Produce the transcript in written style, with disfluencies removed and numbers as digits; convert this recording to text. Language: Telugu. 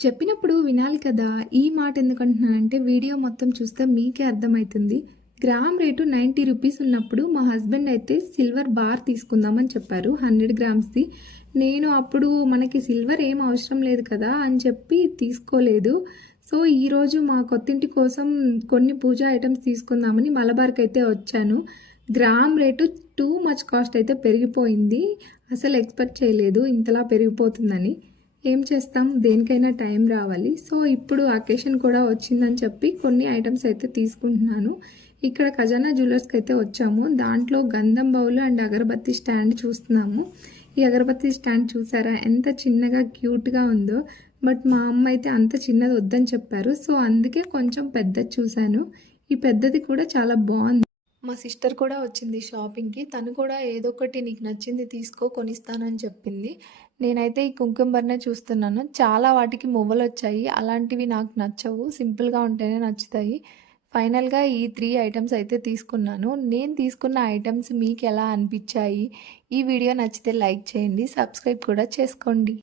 చెప్పినప్పుడు వినాలి కదా! ఈ మాట ఎందుకంటున్నానంటే వీడియో మొత్తం చూస్తే మీకే అర్థమైతుంది. గ్రామ్ రేటు 90 రూపీస్ ఉన్నప్పుడు మా హస్బెండ్ అయితే సిల్వర్ బార్ తీసుకుందామని చెప్పారు 100 గ్రామ్స్‌ది. నేను అప్పుడు మనకి సిల్వర్ ఏం అవసరం లేదు కదా అని చెప్పి తీసుకోలేదు. సో, ఈరోజు మా కొత్తింటి కోసం కొన్ని పూజా ఐటెమ్స్ తీసుకుందామని మలబార్‌కైతే వచ్చాను. Gram rate too much cost అయితే పెరిగిపోయింది. అసలు ఎక్స్‌పెక్ట్ చేయలేదు ఇంతలా పెరిగిపోతుందని. ఏం చేస్తాం, దేనికైనా టైం రావాలి. సో ఇప్పుడు అకేషన్ కూడా వచ్చిందని చెప్పి కొన్ని ఐటమ్స్ అయితే తీసుకుంటున్నాను. ఇక్కడ ఖజానా జ్యువెలర్స్కి అయితే వచ్చాము. దాంట్లో గంధం బౌల్ అండ్ అగరబత్తి స్టాండ్ చూస్తున్నాము. ఈ అగరబత్తి స్టాండ్ చూసారా ఎంత చిన్నగా క్యూట్గా ఉందో. బట్ మా అమ్మ అయితే అంత చిన్నది వద్దని చెప్పారు. సో అందుకే కొంచెం పెద్దది చూశాను. ఈ పెద్దది కూడా చాలా బాగుంది. మా సిస్టర్ కూడా వచ్చింది షాపింగ్కి. తను కూడా ఏదో ఒకటి నీకు నచ్చింది తీసుకో కొనిస్తానని చెప్పింది. నేనైతే ఈ కుంకుమ చూస్తున్నాను. చాలా వాటికి మువ్వలు వచ్చాయి. అలాంటివి నాకు నచ్చవు, సింపుల్గా ఉంటేనే నచ్చుతాయి. ఫైనల్గా ఈ 3 ఐటమ్స్ అయితే తీసుకున్నాను. నేను తీసుకున్న ఐటమ్స్ మీకు ఎలా అనిపించాయి? ఈ వీడియో నచ్చితే లైక్ చేయండి, సబ్స్క్రైబ్ కూడా చేసుకోండి.